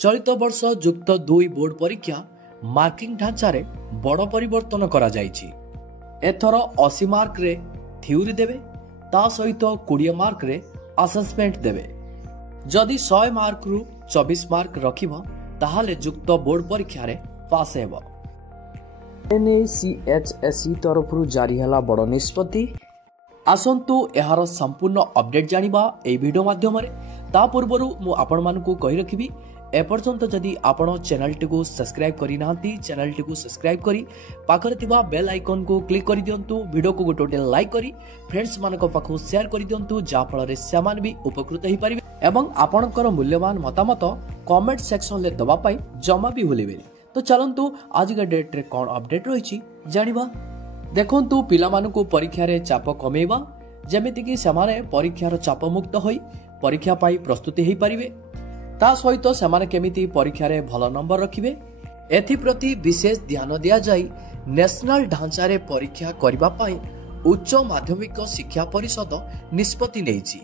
चलित वर्ष युक्त 2 बोर्ड परीक्षा मार्किंग ढांचारे बड़ परिवर्तन करा जायछि। एथर 80 मार्क रे थ्योरी देबे ता सहित 20 मार्क रे असेसमेंट देबे। जदि 100 मार्क रु 24 मार्क रखिबो ताहाले युक्त बोर्ड परीक्षा रे पास हेबो। NACHSE तरफरु जारी हला बड़ निष्पत्ति। आसंतु एहार संपूर्ण अपडेट जानिबा ए वीडियो माध्यम रे। ता पूर्वरु मु आपण मानकु कहि रखिबी एपर्यंत जदि आपण चैनल टी सब्सक्राइब करि नांती चैनल टी सब्सक्राइब करी पाखरे थिबा बेल आइकन को क्लिक करि दियंतु। वीडियो को गोटे लाइक करी फ्रेंड्स मानक पाखु शेयर करि दियंतु जा फल रे समान भी उपकृत ही परिबे एवं आपणकर मूल्यवान मतामत कमेंट सेक्शन ले दबा पाई जमा भी भूलिबे। तो चलंतु आज के डेट रे कोन अपडेट रहिछि जानिबा। देखंतु पिला मानकु परीक्षा रे चाप कमेबा जेमिति कि समाने परीक्षार चाप मुक्त होई परीक्षा पाई प्रस्तुति हेई परिबे। ता सहित सेमाने केमिति परीक्षा रे भल नंबर रखिबे एथि प्रति विशेष ध्यान दिया जाई नेशनल ढांचा रे परीक्षा करिबा पाई उच्च माध्यमिक शिक्षा परिषद निष्पत्ति नेइछि।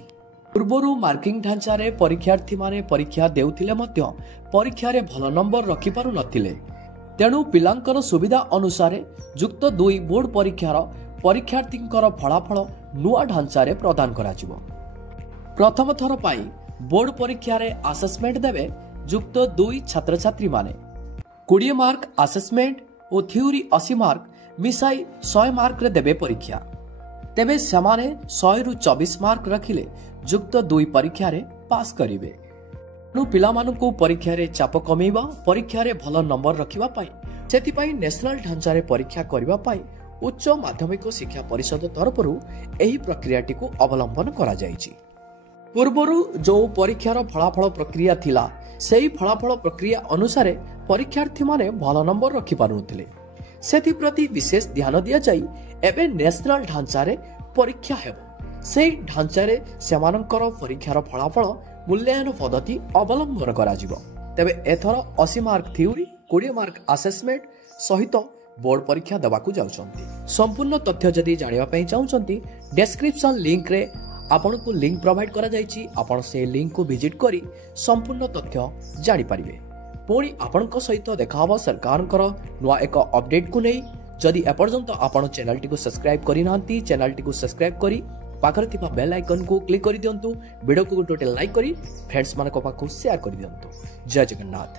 पूर्वरु मार्किंग ढांचा रे परीक्षार्थी माने परीक्षा देउथिले मध्य परीक्षा रे भल नंबर रखि पारु नथिले। तेणु पिलांकर सुविधा अनुसार युक्त 2 बोर्ड परीक्षार परीक्षार्थींकर फलाफल नुआ ढांचा रे प्रदान कराजिवो। प्रथम थर पाई बोर्ड परीक्षा रे असेसमेंट देबे युक्त 2 छात्र छात्री माने 20 मार्क असेसमेंट और थ्योरी 80 मार्क मिसाई 100 मार्क रे देबे परीक्षा। तेबे समाने 100 रु 24 मार्क रखिले युक्त 2 परीक्षा रे पास करिवे। नु पिला मानकु परीक्षा रे चाप कमेइबा परीक्षा रे भल नंबर रखिबा पाई सेति पाई नेशनल ढांचा रे परीक्षा करिबा पाई उच्च माध्यमिक शिक्षा परिषद तरफरु एही प्रक्रियाटी को अवलंबन करा जायछि। पूर्वरु जो परीक्षार फलाफल प्रक्रिया थिला सेही फलाफल प्रक्रिया अनुसार परीक्षार्थी माने भल नंबर रखि पारुनथिले। सेति प्रति विशेष ध्यान दिया जाई एबे नेशनल ढांचा रे परीक्षा हेबो। सेही ढांचा रे सेमानकर परीक्षार फलाफल मूल्यांकन पद्धति अवलंबन करा जिवो। तबे एथर 80 मार्क थ्योरी 20 मार्क असेसमेंट सहित बोर्ड परीक्षा देबाकू जाउछंती। संपूर्ण तथ्य जदि जानिबा पई चाहुछंती डिस्क्रिप्शन लिंक रे आपण को लिंक प्रोवाइड करा जायछि। आपण से लिंक को विजिट करी संपूर्ण तथ्य जानि परिबे। पुणी आपण को सहित देखा हबो सरकारकर नुआ एक अपडेट को नै। जदि एपर्यंत आपण चैनल टी को सब्सक्राइब करि नांती चैनल टी को सब्सक्राइब करी पाखरे थिबा बेल आइकन को क्लिक करि दियंतु। वीडियो को गोटे लाइक करी फ्रेंड्स मानक पाखु शेयर करि दियंतु। जय जगन्नाथ।